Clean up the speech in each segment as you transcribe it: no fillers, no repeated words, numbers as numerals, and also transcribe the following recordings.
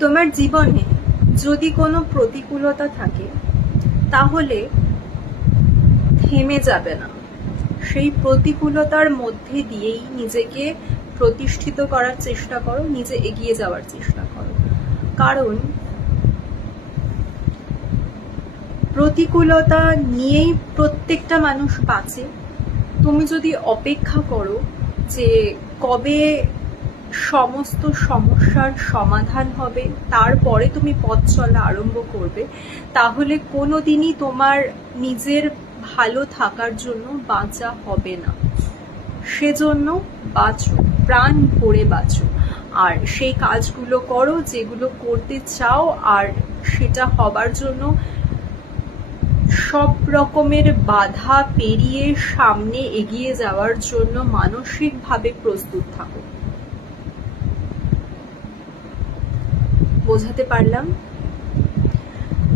তোমার জীবনে যদি কোনো প্রতিকূলতা থাকে তাহলে থেমে যাবে না, সেই প্রতিকূলতার মধ্যে দিয়েই নিজেকে প্রতিষ্ঠিত করার চেষ্টা করো, নিজে এগিয়ে যাওয়ার চেষ্টা করো। কারণ প্রতিকূলতা নিয়েই প্রত্যেকটা মানুষ বাঁচে। তুমি যদি অপেক্ষা করো যে কবে সমস্ত সমস্যার সমাধান হবে তারপরে তুমি পথ চলা আরম্ভ করবে, তাহলে কোনোদিনই তোমার নিজের ভালো থাকার জন্য বাঁচা হবে না। সেজন্য বাঁচো, প্রাণ ভরে বাঁচো, আর সেই কাজগুলো করো যেগুলো করতে চাও, আর সেটা হবার জন্য সব রকমের বাধা পেরিয়ে সামনে এগিয়ে যাওয়ার জন্য মানসিকভাবে প্রস্তুত থাকো। বোঝাতে পারলাম?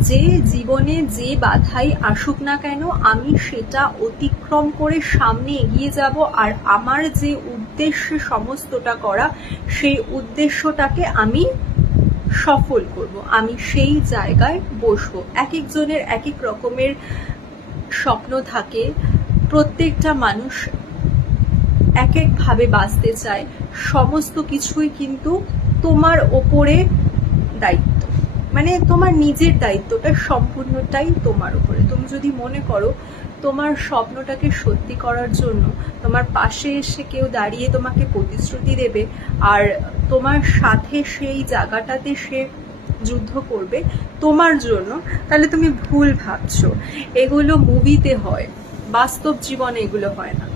যে জীবনে যে বাধাই আসুক না কেন আমি সেটা অতিক্রম করে সামনে এগিয়ে যাব, আর আমার যে উদ্দেশ্যে সমস্তটা করা সেই উদ্দেশ্যটাকে আমি সফল করব, আমি সেই জায়গায় বসবো। এক একজনের এক এক রকমের স্বপ্ন থাকে, প্রত্যেকটা মানুষ এক একভাবে বাঁচতে চায়। সমস্ত কিছুই কিন্তু তোমার ওপরে দায়িত্ব, মানে তোমার নিজের দায়িত্বটা সম্পূর্ণটাই তোমার উপরে। তুমি যদি মনে করো তোমার স্বপ্নটাকে সত্যি করার জন্য তোমার পাশে এসে কেউ দাঁড়িয়ে তোমাকে প্রতিশ্রুতি দেবে আর তোমার সাথে সেই জায়গাটাতে সে যুদ্ধ করবে তোমার জন্য, তাহলে তুমি ভুল ভাবছো। এগুলো মুভিতে হয়, বাস্তব জীবনে এগুলো হয় না।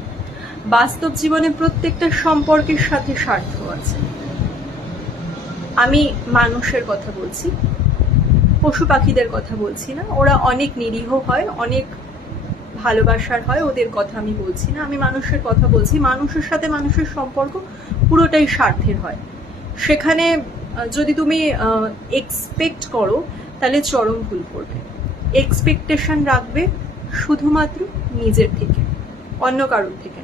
বাস্তব জীবনে প্রত্যেকটা সম্পর্কের সাথে স্বার্থ আছে। আমি মানুষের কথা বলছি, পশু পাখিদের কথা বলছি না। ওরা অনেক নিরীহ হয়, অনেক ভালোবাসার হয়, ওদের কথা আমি বলছি না। আমি মানুষের কথা বলছি। মানুষের সাথে মানুষের সম্পর্ক পুরোটাই স্বার্থের হয়। সেখানে যদি তুমি এক্সপেক্ট করো তাহলে চরম ভুল করবে। এক্সপেকটেশন রাখবে শুধুমাত্র নিজের থেকে, অন্য কারোর থেকে